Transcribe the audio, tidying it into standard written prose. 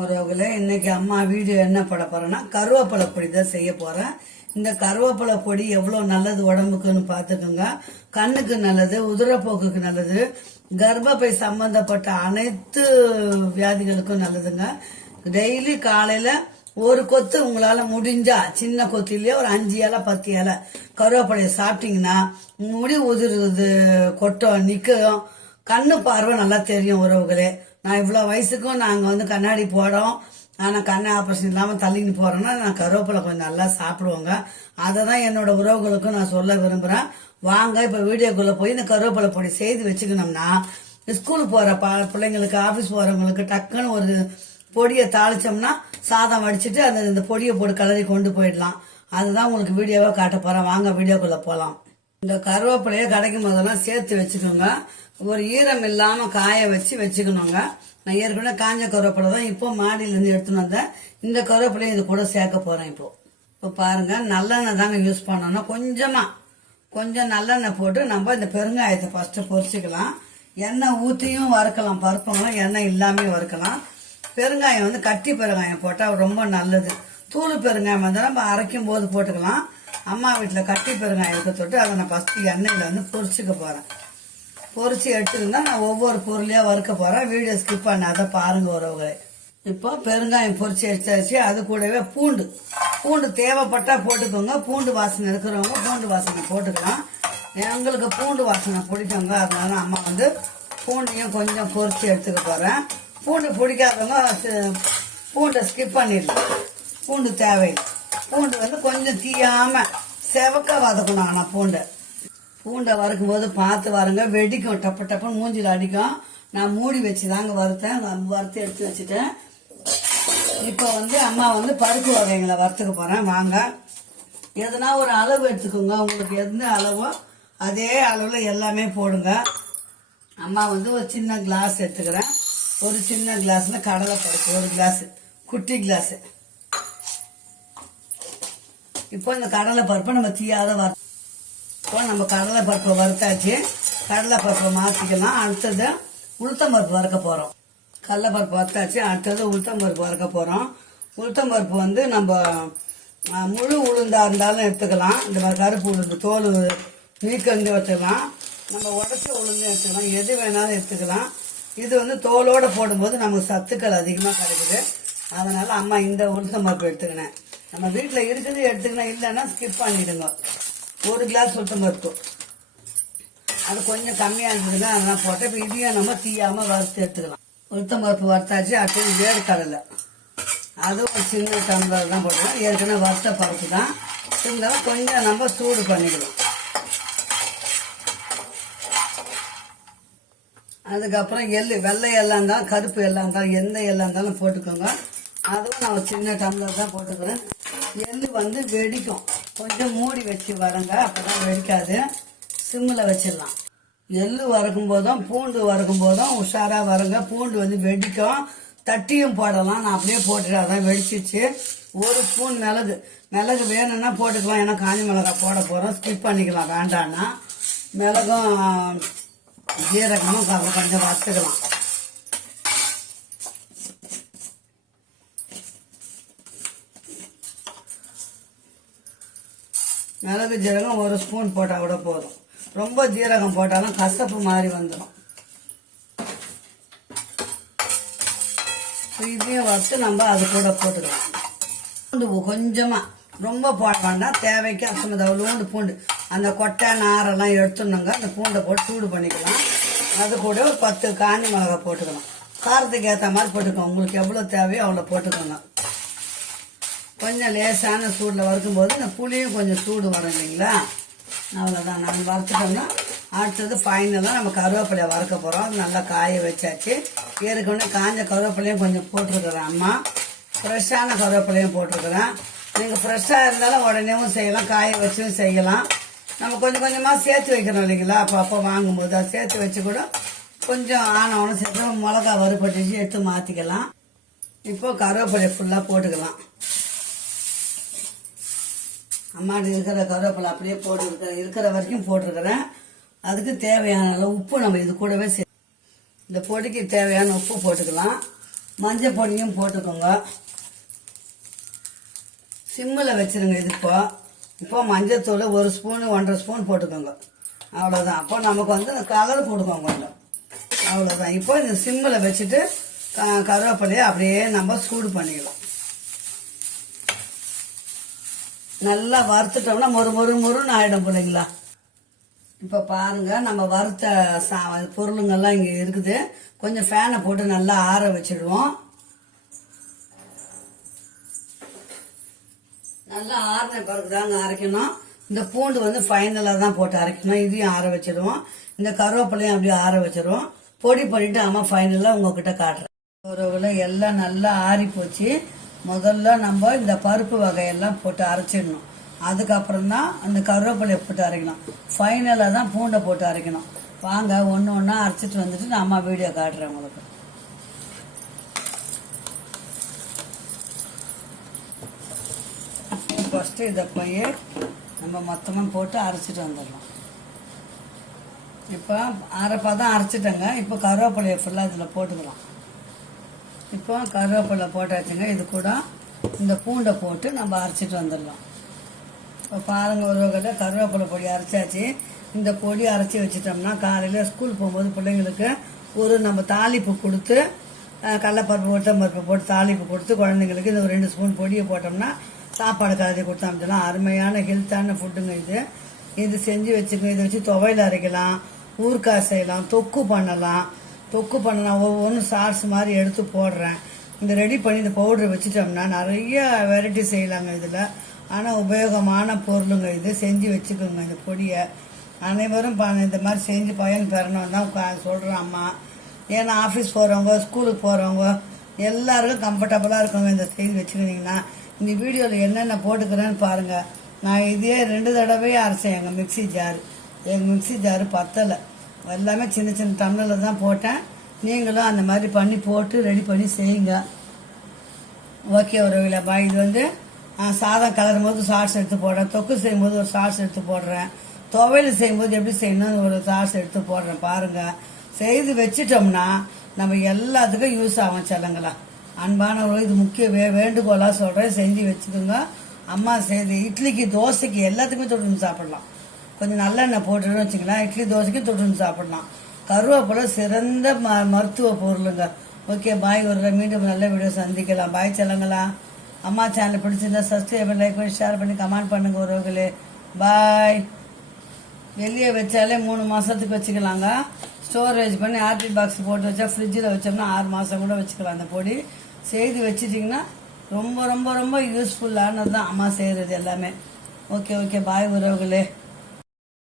உறவுகளே, இன்னைக்கு அம்மா வீடியோ என்ன பண்ண போறேன்னா கருவேப்பிலை பொடி தான் செய்ய போறேன். இந்த கருவேப்பிலை பொடி எவ்வளவு நல்லது உடம்புக்குன்னு பாத்துக்கோங்க. கண்ணுக்கு நல்லது, உதிரப்போக்குக்கு நல்லது, கர்ப்பப்பை சம்பந்தப்பட்ட அனைத்து வியாதிகளுக்கும் நல்லதுங்க. டெய்லி காலையில ஒரு கொத்து உங்களால முடிஞ்சா சின்ன கொத்திலேயே ஒரு 5 இலை 10 இலை கருவேப்பிலையை சாப்பிட்டீங்கன்னா முடி உதிர்றது கொட்டம் நிக்கும், கண்ணு பார்வை நல்லா தெரியும். உறவுகளே, நான் இவ்வளவு வயசுக்கும் நாங்க கண்ணாடி போறோம், ஆனா கண்ணு ஆபரேஷன் இல்லாம தள்ளின்னு போறோம்னா நான் கருவேப்பிலை கொஞ்சம் நல்லா சாப்பிடுவோங்க. அதை தான் என்னோட உறவுகளுக்கும் நான் சொல்ல விரும்புறேன். வாங்க இப்ப வீடியோக்குள்ள போய் இந்த கருவேப்பிலை பொடி செய்து வச்சுக்கணும்னா ஸ்கூலுக்கு போற பிள்ளைங்களுக்கு, ஆபீஸ் போறவங்களுக்கு டக்குன்னு ஒரு பொடியை தாளிச்சோம்னா சாதம் வடிச்சிட்டு இந்த பொடியை போட்டு கலரி கொண்டு போயிடலாம். அதுதான் உங்களுக்கு வீடியோவா காட்ட போறேன். வாங்க வீடியோக்குள்ள போலாம். இந்த கருவேப்பிலையை கிடைக்கும் போதெல்லாம் சேர்த்து வச்சுக்கோங்க. ஒரு ஈரம் இல்லாம காய வச்சு வச்சுக்கணுங்க. நான் ஏற்கனவே காஞ்ச கருவேப்பிலை தான் இப்போ மாடியில இருந்து எடுத்துன்னு வந்தேன். இந்த கருவேப்பிலையை இது கூட சேர்க்க போறேன். இப்போ பாருங்க, நல்லெண்ணெய் தாங்க யூஸ் பண்ணணும். கொஞ்சம் நல்லெண்ணெய் போட்டு நம்ம இந்த பெருங்காயத்தை ஃபர்ஸ்ட் பொரிச்சுக்கலாம். எண்ணெய் ஊத்தியும் வறுக்கலாம், பருப்பங்களும் எண்ணெய் இல்லாம வறுக்கலாம். பெருங்காயம் கட்டி பெருங்காயம் போட்டா ரொம்ப நல்லது. தூள் பெருங்காயம் நம்ம அரைக்கும் போது போட்டுக்கலாம். அம்மா வீட்டுல கட்டி பெருங்காயத்தை தொட்டு அதை நான் ஃபர்ஸ்ட் எண்ணெயில பொரிச்சுக்க போறேன். பொரிச்சு எடுத்துக்கிட்டா நான் ஒவ்வொரு பொருளையா வறுக்க போறேன். வீடியோ ஸ்கிப் பண்ணாத பாருங்க உறவுகளே. இப்போ பெருங்காயம் பொரிச்சு எடுத்தாச்சு. அது கூடவே பூண்டு தேவைப்பட்டா போட்டுக்கோங்க. பூண்டு வாசனை இருக்கிறவங்க பூண்டு வாசனை போட்டுக்கலாம். எங்களுக்கு பூண்டு வாசனை பிடிக்குங்க, அதனால அம்மா பூண்டையும் கொஞ்சம் பொரிச்சு எடுத்துக்க போறேன். பூண்டு பிடிக்காதவங்க பூண்டை ஸ்கிப் பண்ணிடலாம். பூண்டு தேவையில்லை. பூண்டு கொஞ்சம் தீயாம செவக்க வதக்கணும். ஆனா பூண்டை வறுக்கும் போது பார்த்து வாருங்க, வெடிக்கும், டப்பு டப்புன்னு மூஞ்சில அடிக்கும். நான் மூடி வச்சுதாங்க வறுத்தேன். வறுத்து எடுத்து வச்சுட்டேன். இப்போ அம்மா பருப்பு வகைகளை வறுத்துக்க போறேன். வாங்க, எதுனா ஒரு அளவு எடுத்துக்கோங்க. உங்களுக்கு எந்த அளவோ அதே அளவுல எல்லாமே போடுங்க. அம்மா ஒரு சின்ன கிளாஸ் எடுத்துக்கிறேன். ஒரு சின்ன கிளாஸ்ல கடலை பருப்பு ஒரு கிளாஸ், குட்டி கிளாஸ். இப்போ இந்த கடலை பருப்பை நம்ம தீயாத இப்போ நம்ம கடலை பருப்பை வறுத்தாச்சு. கடலை பருப்பை மாற்றிக்கலாம். அடுத்தது உளுத்தம் பருப்பு வறுக்க போறோம். கடலை பருப்பு வறுத்தாச்சு. அடுத்தது உளுத்தம் பருப்பு வறுக்க போறோம். உளுத்தம் பருப்பு நம்ம முழு உளுந்தா இருந்தாலும் எடுத்துக்கலாம். இந்த மாதிரி கருப்பு உளுந்து தோல் நீக்கந்து எடுத்துக்கலாம். நம்ம உடச்ச உளுந்து எடுத்துக்கலாம். எது வேணாலும் எடுத்துக்கலாம். இது தோலோட போடும்போது நமக்கு சத்துக்கள் அதிகமா கிடைக்குது. அதனால அம்மா இந்த உளுத்தம் பருப்பு எடுத்துக்கினேன். நம்ம வீட்டுல இருக்குது எடுத்துக்கணும், இல்லைன்னா ஸ்கிப் பண்ணிடுங்க. ஒரு கிளாஸ் உளுத்தம் பருப்பு, அது கொஞ்சம் கம்மியா இருந்ததுன்னா அதெல்லாம் போட்டு இப்ப இதையும் நம்ம தீயாம வறுத்து எடுத்துக்கலாம். உளுத்தம் பருப்பு வறுத்தாச்சு. அடுத்தது வேர்க்கடலை, அதுவும் ஒரு சின்ன டம்ளர் தான் போட்டுக்கலாம். ஏற்கனவே வறுத்த பருப்பு தான். இருந்தாலும் கொஞ்சம் நம்ம சூடு பண்ணிக்கலாம். அதுக்கப்புறம் எள்ளு, வெள்ளை எல்லாம் இருந்தாலும் கருப்பு எல்லாம் இருந்தாலும் எந்த எல்லாம் இருந்தாலும் போட்டுக்கோங்க. அதுவும் நான் ஒரு சின்ன டம்ளர் தான் போட்டுக்கிறேன். எள்ளு வெடிக்கும், கொஞ்சம் மூடி வச்சு வரங்க, அப்பதான் வெடிக்காது. சிம்மில் வச்சிடலாம். எள்ளு வறுக்கும் போதும் பூண்டு வறுக்கும் போதும் உஷாரா வருங்க. பூண்டு வெடிக்கும், தட்டியும் போடலாம். நான் அப்படியே போட்டுட்டு அதான் வெடிச்சிச்சு. ஒரு ஸ்பூன் மிளகு வேணும்னா போட்டுக்கலாம். ஏன்னா காஞ்சி மிளகாய் போட போறோம், ஸ்கிப் பண்ணிக்கலாம். வேண்டான்னா மிளகும் ஜீரகமும் கொஞ்சம் வறுத்துக்கலாம். மிளகு ஜீரகம் ஒரு ஸ்பூன் போட்டா கூட போதும். ரொம்ப ஜீரகம் போட்டாலும் கசப்பு மாதிரி வந்துடும். இதையும் வறுத்து நம்ம அது கூட போட்டுக்கலாம். பூண்டு கொஞ்சமா, ரொம்ப போட வேண்டாம். தேவைக்கு அசமதவளூண்டு பூண்டு, அந்த கொட்டை நாரெல்லாம் எடுத்துடணுங்க. அந்த பூண்டை போட்டு சூடு பண்ணிக்கலாம். அது கூட ஒரு 10 காஞ்சி மிளகாய் போட்டுக்கலாம். காரத்துக்கு ஏற்ற மாதிரி போட்டுக்கோங்க. உங்களுக்கு எவ்வளவு தேவையோ அவ்வளோ போட்டுக்கோங்க. கொஞ்சம் லேசான சூடில் வறுக்கும் போது இந்த புளியும் கொஞ்சம் சூடு வரும் இல்லைங்களா. அவ்வளோதான், நான் வறுத்துட்டோம்னா அடுத்தது ஃபைனலாக நம்ம கருவேப்பிலையை வறுக்க போகிறோம். அது நல்லா காய வச்சாச்சு. ஏற்கனவே காஞ்ச கருவேப்பிலையும் கொஞ்சம் போட்டிருக்கிறேன். அம்மா ஃப்ரெஷ்ஷான கருவேப்பிலையும் போட்டிருக்கிறேன். நீங்கள் ஃப்ரெஷ்ஷாக இருந்தாலும் உடனேவும் செய்யலாம், காய வச்சும் செய்யலாம். நம்ம கொஞ்சம் கொஞ்சமாக சேர்த்து வைக்கிறோம் இல்லைங்களா. அப்போ வாங்கும்போது அதை சேர்த்து வச்சு கூட கொஞ்சம் ஆனவனும் சேர்த்து மிளகா வறுபட்டுச்சு எடுத்து மாற்றிக்கலாம். இப்போ கருவேப்பிலையை ஃபுல்லாக போட்டுக்கலாம். அம்மாடி இருக்கிற கருவேப்பிலை அப்படியே இருக்கிற வரைக்கும் போட்டிருக்கிறேன். அதுக்கு தேவையான அளவு உப்பு நம்ம இது கூடவே இந்த பொடிக்கு தேவையான உப்பு போட்டுக்கலாம். மஞ்சள் பொடியும் போட்டுக்கோங்க. சிம்மில் வச்சுருங்க. இது இப்போ மஞ்சத்தூள் 1 ஸ்பூன் 1.5 ஸ்பூன் போட்டுக்கோங்க. அவ்வளோதான். அப்போ நமக்கு வந்து கலர் கொடுக்கோங்க கொஞ்சம். அவ்வளோதான். இப்போ இந்த சிம்மில் வச்சுட்டு கருவேப்பிலையை அப்படியே நம்ம சூடு பண்ணிக்கலாம். நல்லா வறுத்துட்டோம்னா மொறுன்னு ஆகிடும் பிள்ளைங்களா. இப்போ பாருங்க, நம்ம வறுத்த பொருளுங்கெல்லாம் இங்கே இருக்குது. கொஞ்சம் ஃபேனை போட்டு நல்லா ஆற வச்சிடுவோம். நல்லா ஆறின பிறகு தாங்க அரைக்கணும். இந்த பூண்டு வந்து ஃபைனலாக தான் போட்டு அரைக்கணும். இதையும் ஆற வச்சிடுவோம். இந்த கருவேப்பிலையும் அப்படியே ஆற வச்சிடுவோம். பொடி பண்ணிட்டு அம்மா ஃபைனலாக உங்ககிட்ட காட்டுறேன். ஒரு எல்லாம் நல்லா ஆறி போச்சு. முதல்ல நம்ம இந்த பருப்பு வகையெல்லாம் போட்டு அரைச்சிடணும். அதுக்கப்புறம் தான் அந்த கருவேப்பிலையை போட்டு அரைக்கணும். ஃபைனலாக தான் பூண்டை போட்டு அரைக்கணும். வாங்க ஒன்று ஒன்றா அரைச்சிட்டு வந்துட்டு நான் அம்மா வீடியோ காட்டுறேன் உங்களுக்கு. ஃபஸ்ட்டு இதை போய் நம்ம மொத்தமாக போட்டு அரைச்சிட்டு வந்துடலாம். இப்போ அரைப்பாதான் அரைச்சிட்டேங்க. இப்போ கருவேப்பிலையை ஃபுல்லாக இதில் போட்டுக்கலாம். இப்போ கருவேப்பிலை போட்டாச்சுங்க. இது கூட இந்த பூண்டை போட்டு நம்ம அரைச்சிட்டு வந்துடலாம். இப்போ பாருங்கள், ஒரு வகையில் கருவேப்பிலை பொடி அரைச்சாச்சு. இந்த பொடி அரைச்சி வச்சிட்டோம்னா காலையில் ஸ்கூல் போகும்போது பிள்ளைங்களுக்கு நம்ம தாளிப்பு கொடுத்து கடலைப்பருப்பு உளுத்தம்பருப்பு போட்டு தாளிப்பு கொடுத்து குழந்தைங்களுக்கு இந்த ஒரு 2 ஸ்பூன் பொடியை போட்டோம்னா சாப்பாடு கலந்து கொடுத்து அமைச்சலாம். அருமையான ஹெல்த்தான ஃபுட்டுங்க இது. இது செஞ்சு வச்சுக்கோங்க. இதை வச்சு துவையில் அரைக்கலாம், ஊறுகாய் செய்யலாம், தொக்கு பண்ணலாம். ஒவ்வொன்றும் சார்ஸ் மாதிரி எடுத்து போடுறேன். இந்த ரெடி பண்ணி இந்த பவுடரை வச்சுட்டோம்னா நிறைய வெரைட்டி செய்யலாங்க இதில். ஆனால் உபயோகமான பொருளுங்க இது. செஞ்சு வச்சுக்கோங்க இந்த பொடியை. அனைவரும் இந்த மாதிரி செஞ்சு பயன் பெறணும் தான் சொல்கிறேன் அம்மா. ஏன்னா ஆஃபீஸ் போகிறவங்க, ஸ்கூலுக்கு போகிறவங்க எல்லாருக்கும் கம்ஃபர்டபுளாக இருக்குங்க இந்த செய்து வச்சுக்கிட்டிங்கன்னா. இந்த வீடியோவில் என்னென்ன போட்டுக்கிறேன்னு பாருங்கள். நான் இதே 2 தடவையே அரைச்சேன். எங்கள் மிக்சி ஜாரு பத்தலை. எல்லாமே சின்ன சின்ன டம்ளரில் தான் போட்டேன். நீங்களும் அந்த மாதிரி பண்ணி போட்டு ரெடி பண்ணி செய்யுங்க. ஓகே ஒரு பாய். இது வந்து சாதம் கலரும் போது சாஸ் எடுத்து போடுறேன். தொக்கு செய்யும்போது ஒரு சாஸ் எடுத்து போடுறேன். துவையல் செய்யும்போது எப்படி செய்யணும் ஒரு சாஸ் எடுத்து போடுறேன். பாருங்கள், செய்து வச்சிட்டோம்னா நம்ம எல்லாத்துக்கும் யூஸ் ஆகும் செல்லங்களா. அன்பானவர்கள், இது முக்கிய வேண்டுகோளாக சொல்கிறேன். செஞ்சு வச்சுக்கோங்க. அம்மா செய்து இட்லிக்கு தோசைக்கு எல்லாத்துக்குமே தொட்டு சாப்பிடலாம். கொஞ்சம் நல்லெண்ணெய் போட்டுன்னு வச்சுக்கலாம். இட்லி தோசைக்கு தொட்டு சாப்பிடலாம். கருவேப்பிலை சிறந்த மருத்துவ பொருளுங்க. Okay bye. மீண்டும் நல்ல வீடியோ சந்திக்கலாம். பாய் செல்லங்களா. அம்மா சேனல் பிடிச்சிருந்தா சப்ஸ்கிரைப் பண்ணி லைக் பண்ணி ஷேர் பண்ணி கமெண்ட் பண்ணுங்க உறவுகளே. பாய். வெளியே வச்சாலே 3 மாதத்துக்கு வச்சுக்கலாங்க. ஸ்டோரேஜ் பண்ணி ஆர்டி பாக்ஸ் போட்டு வச்சா ஃப்ரிட்ஜில் வச்சோம்னா 6 மாதம் கூட வச்சுக்கலாம். அந்த பொடி செய்து வச்சுட்டிங்கன்னா ரொம்ப ரொம்ப ரொம்ப யூஸ்ஃபுல்லானது தான் அம்மா செய்கிறது எல்லாமே. ஓகே பாய் உறவுகளே.